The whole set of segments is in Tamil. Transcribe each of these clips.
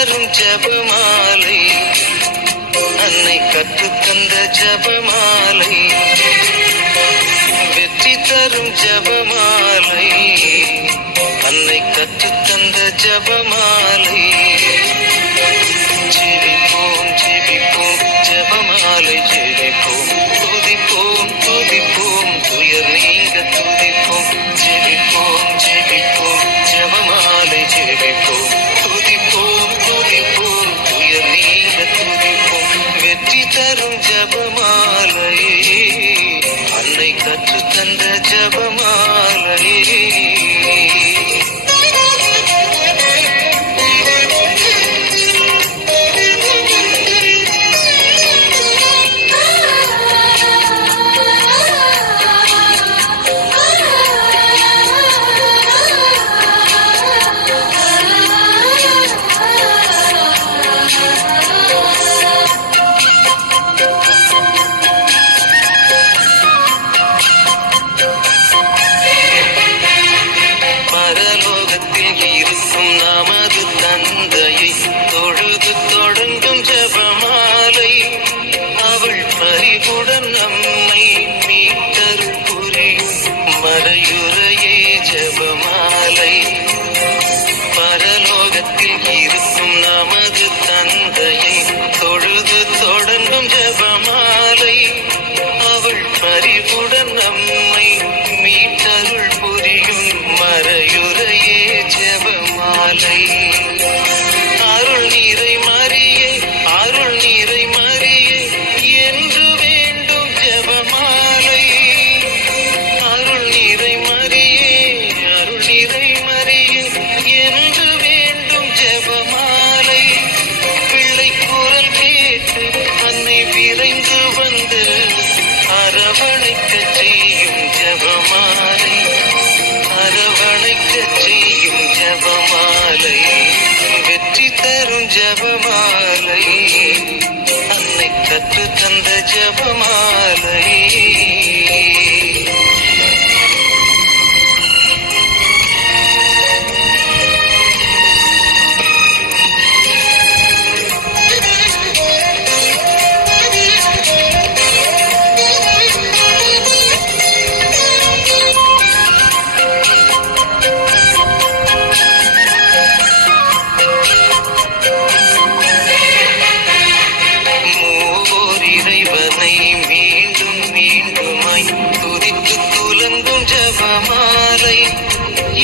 தரும் ஜபமாலை, அன்னை கற்றுத்தந்த ஜபமாலை, வெற்றி தரும் ஜபமாலை, அன்னை கற்றுத்தந்த ஜபமாலை. ஜெபிப்போம் ஜெபிப்போம் ஜபமாலை ஜெபிப்போம், துதிப்போம் துதிப்போம் துயர் நீங்க துதிப்போம். ஜெபிப்போம் ஜெபிப்போம் ஜபமாலை ஜெபிப்போம், துதிப்போம் துதிப்போம் துயர் நீங்க துதிப்போம். வெற்றி தரும் ஜபமாலை, அன்னை கற்றுத்தந்த ஜபமாலை. இருக்கும் நமது தந்தையை தொழுது தொடங்கும் ஜபமாலை, அவள் பரிவுடன் நம்மை மீட்டருள் புரியும் மறையுறையே ஜபமாலை. பரலோகத்தில் இருக்கும் நமது தந்தையை தொழுது தொடங்கும் ஜபமாலை, அவள் பரிவுடன் நம்மை மீட்டருள் புரியும் மறையுறையே ஜபமாலை. அருள் நீரை மரியே அருள் நீரை மரியே என்று வேண்டும் ஜபமாலை. அருள் நீரை மரியே அருள் நீரை மரியே என்று வேண்டும் ஜபமாலை. பிள்ளை குரல் கேட்டு அன்னை விரைந்து வந்து அரவணைக்க செய்யும் ஜபமாலை, அரவணைக்க செய்யும் ஜபமாலை. வெற்றி தரும் ஜபமாலை, அன்னை கற்று தந்த ஜபமாலை. மீண்டும் மீண்டுமாய் துதித்து துலங்கும் ஜபமாலை,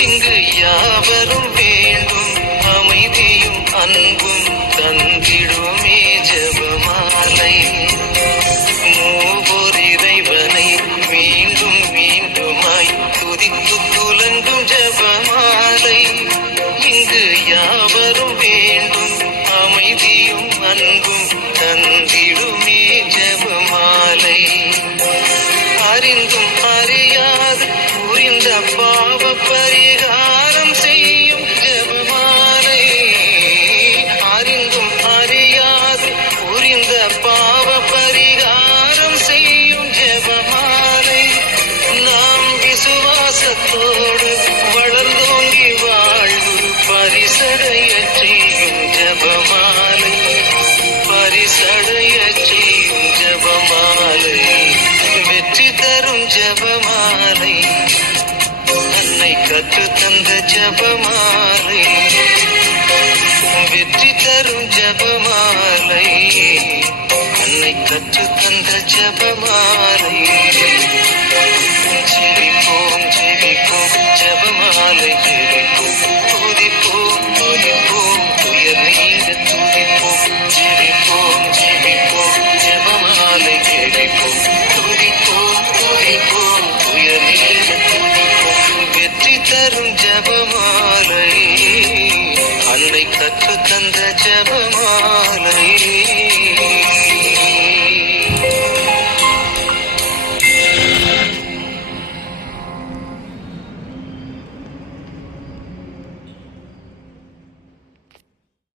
இங்கு யாவரும் வேண்டும் அமைதியும் அன்பும் தந்திடுமே ஜபமாலை. மூவோர் இறைவனை மீண்டும் மீண்டுமாய் துதித்து துலங்கும் ஜபமாலை, இங்கு யாவரும் வேண்டும் அமைதியும் அன்பும் தந்திடுமே ஜபமாலை. அறிந்தும் அறியாது புரிந்த பாவ பரிகாரம் செய்யும் ஜபமாலை, அறிந்தும் அறியாது புரிந்த பாவ பரிகாரம் செய்யும் ஜபமாலை. நாம் விசுவாசத்தோடு வளர்ந்தோங்கி வாழ்வு பரிசடைய செய்யும் ஜபமாலை, பரிசடைய செய்யும் ஜபமாலை. வெற்றி தரும் ஜபமாலை, அன்னை கற்று தந்த ஜபமாலை. வெற்றி தரும் ஜபமாலை, அன்னை கற்று தந்த ஜபமாலை. ஜெபிப்போம் ஜெபிப்போம் ஜபமாலை ஜெபிப்போம், துதிப்போம் துதிப்போம் துயர் நீங்க துதிப்போம். ஜெபிப்போம் ஜெபிப்போம் ஜபமாலை ஜெபிப்போம், துதிப்போம் துதிப்போம் துயர் நீங்க துதிப்போம். வெற்றி தரும் ஜபமாலை, அன்னை கற்று தந்த ஜபமாலை.